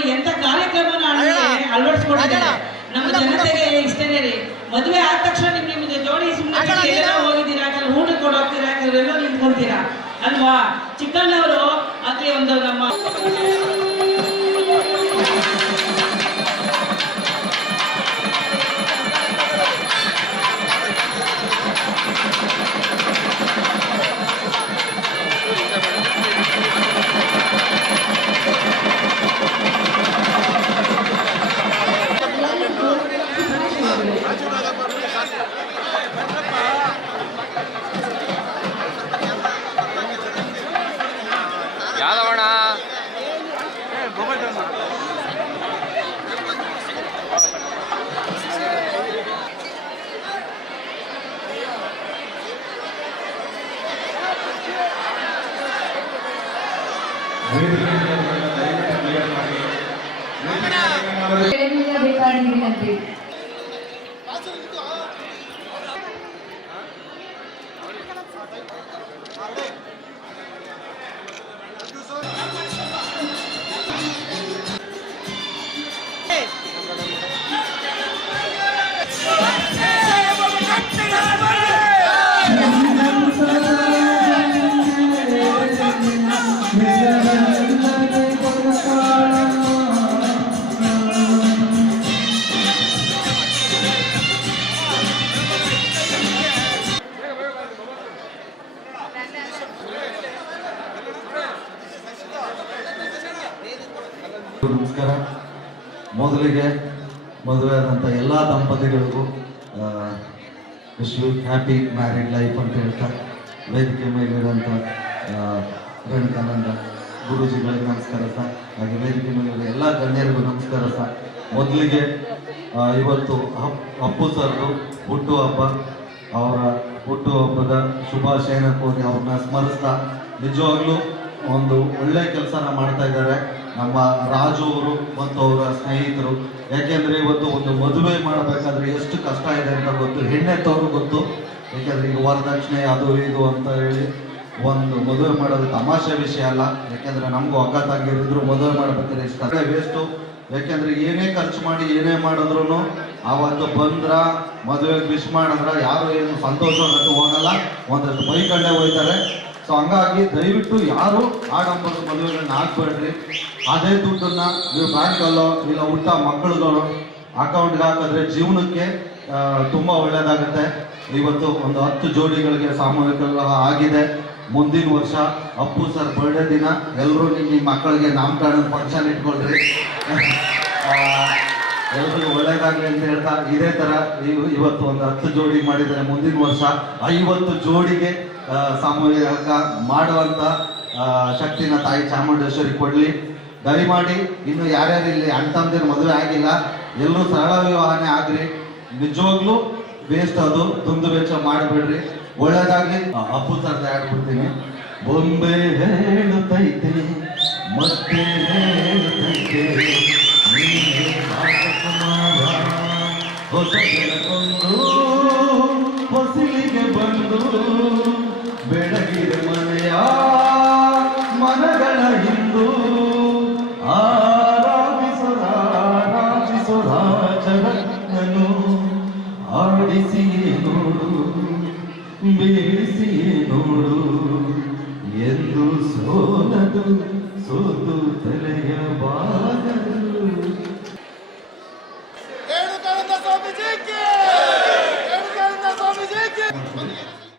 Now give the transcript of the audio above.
ನೋಡಿ ಎಂತ ಕಾರ್ಯಕ್ರಮನ ಅಳವಡಿಸ್ಕೊಂಡಿದ್ದಾರೆ ನಮ್ಮ ಜನತೆಗೆ. ಇಷ್ಟನೇ ರೀ, ಮದುವೆ ಆದ ತಕ್ಷಣ ನಿಮ್ಗೆ ಜೋಡಿ ಸುಮ್ಮನೆ ಹೋಗಿದ್ದೀರಾ, ಊಟ ಕೊಡೋಗ್ತೀರಾ, ಎಲ್ಲ ನಿಂತ್ಕೊಳ್ತೀರಾ ಅಲ್ವಾ? ಚಿಕ್ಕಣ್ಣವರು ಆಗ್ಲಿ ಒಂದು ನಮ್ಮ ಯಾದವಣ್ಣ ಬೇಕಾಗಿರುವಂತೆ ನಮಸ್ಕಾರ. ಮೊದಲಿಗೆ ಮದುವೆ ಆದಂಥ ಎಲ್ಲ ದಂಪತಿಗಳಿಗೂ wish you happy married life ಅಂತ ಹೇಳ್ತಾ, ವೇದಿಕೆ ಮೇಲಿರೋಂಥ ರೇಣುಕಾನಂದ ಗುರೂಜಿಗಳಿಗೆ ನಮಸ್ಕಾರ ಸರ್. ಹಾಗೆ ವೇದಿಕೆ ಮೇಲಿರೋ ಎಲ್ಲ ಗಣ್ಯರಿಗೂ ನಮಸ್ಕಾರ ಸರ್. ಮೊದಲಿಗೆ ಇವತ್ತು ಅಪ್ಪು ಸರ್ದು ಹುಟ್ಟುಹಬ್ಬ, ಅವರ ಹುಟ್ಟುಹಬ್ಬದ ಶುಭಾಶಯನ ಕೋರಿ ಅವ್ರನ್ನ ಸ್ಮರಿಸ್ತಾ, ನಿಜವಾಗ್ಲೂ ಒಂದು ಒಳ್ಳೆ ಕೆಲಸನ ಮಾಡ್ತಾ ಇದ್ದಾರೆ ನಮ್ಮ ರಾಜು ಅವರು ಮತ್ತು ಅವರ ಸ್ನೇಹಿತರು. ಯಾಕೆಂದರೆ ಇವತ್ತು ಒಂದು ಮದುವೆ ಮಾಡಬೇಕಾದ್ರೆ ಎಷ್ಟು ಕಷ್ಟ ಇದೆ ಅಂತ ಗೊತ್ತು, ಹೆಣ್ಣೆತ್ತವರು ಗೊತ್ತು. ಯಾಕೆಂದರೆ ಈಗ ವರದಕ್ಷಿಣೆ ಅದು ಇದು ಅಂತ ಹೇಳಿ ಒಂದು ಮದುವೆ ಮಾಡೋದು ತಮಾಷೆ ವಿಷಯ ಅಲ್ಲ. ಯಾಕೆಂದರೆ ನಮಗೂ ಅಕ್ಕ ತಂಗಿರಿದ್ರು ಮದುವೆ ಮಾಡಬೇಕಾದ್ರೆ ಇಷ್ಟ ವೇಸ್ಟು. ಯಾಕೆಂದರೆ ಏನೇ ಖರ್ಚು ಮಾಡಿ ಏನೇ ಮಾಡಿದ್ರು ಆವತ್ತು ಬಂದ್ರ ಮದುವೆಗೆ ವಿಶ್ ಮಾಡಿದ್ರೆ ಯಾರು ಏನು ಸಂತೋಷ ಅನ್ನೋದು ಹೋಗಲ್ಲ, ಒಂದಷ್ಟು ಬೈಕಂಡೇ ಹೋಗ್ತಾರೆ. ಸೊ ಹಂಗಾಗಿ ದಯವಿಟ್ಟು ಯಾರು ಆಡಂಬರದ ಮದುವೆಗಳನ್ನ ಹಾಕ್ಬೇಡ್ರಿ. ಅದೇ ದುಡ್ಡನ್ನ ನೀವು ಬ್ಯಾಂಕಲ್ಲೋ ಇಲ್ಲ ಹುಟ್ಟ ಮಕ್ಕಳುಗಳು ಅಕೌಂಟ್ಗೆ ಹಾಕಿದ್ರೆ ಜೀವನಕ್ಕೆ ತುಂಬ ಒಳ್ಳೆಯದಾಗುತ್ತೆ. ಇವತ್ತು ಒಂದು 10 ಜೋಡಿಗಳಿಗೆ ಸಾಮೂಹಿಕ ಆಗಿದೆ. ಮುಂದಿನ ವರ್ಷ ಅಪ್ಪು ಸರ್ ಬರ್ಡೇ ದಿನ ಎಲ್ಲರೂ ನಿಮ್ಮ ಮಕ್ಕಳಿಗೆ ನಾಮಕರಣ ಫಂಕ್ಷನ್ ಇಟ್ಕೊಳ್ರಿ. ಎಲ್ರಿಗೂ ಒಳ್ಳೇದಾಗಲಿ ಅಂತ ಹೇಳ್ತಾ, ಇದೇ ಥರ ಇವತ್ತು ಒಂದು 10 ಜೋಡಿ ಮಾಡಿದರೆ ಮುಂದಿನ ವರ್ಷ 50 ಜೋಡಿಗೆ ಸಾಮೂಹಿಕ ಮಾಡುವಂಥ ಶಕ್ತಿನ ತಾಯಿ ಚಾಮುಂಡೇಶ್ವರಿ ಕೊಡಲಿ. ದಯಮಾಡಿ ಇನ್ನು ಯಾರ್ಯಾರು ಇಲ್ಲಿ ಅಣ್ಣ ತಮ್ಮದಿರು ಮದುವೆ ಆಗಿಲ್ಲ, ಎಲ್ಲರೂ ಸರಳ ವಿವಾಹನೇ ಆಗ್ರಿ. ನಿಜವಾಗ್ಲೂ ವೇಸ್ಟ್ ಅದು, ದುಂದು ವೆಚ್ಚ ಮಾಡಿಬಿಡ್ರಿ. ಒಳ್ಳೇದಾಗ್ಲಿ. ಅಪ್ಪು ಸರ್ದ ಆಡ್ಬಿಡ್ತೀನಿ. ಬೊಂಬೆ ಹೇಳುತ್ತೈತೆ ಮತ್ತೆ ಹೇಳುತ್ತೈತೆ ಹೊಸ ಬೆಳಕೊಂದು ಹೊಸಿಲಿಗೆ ಬಂದು ಬೆಳಗಿದ ಮನೆಯ ಮನಗಳ ಹಿಂದು ಆರಾಧಿಸೋರಾಜರತ್ನನು ಆಡಿಸಿಯೇ ನೋಡು, ಬೇಯಿಸಿಯೇ ನೋಡು.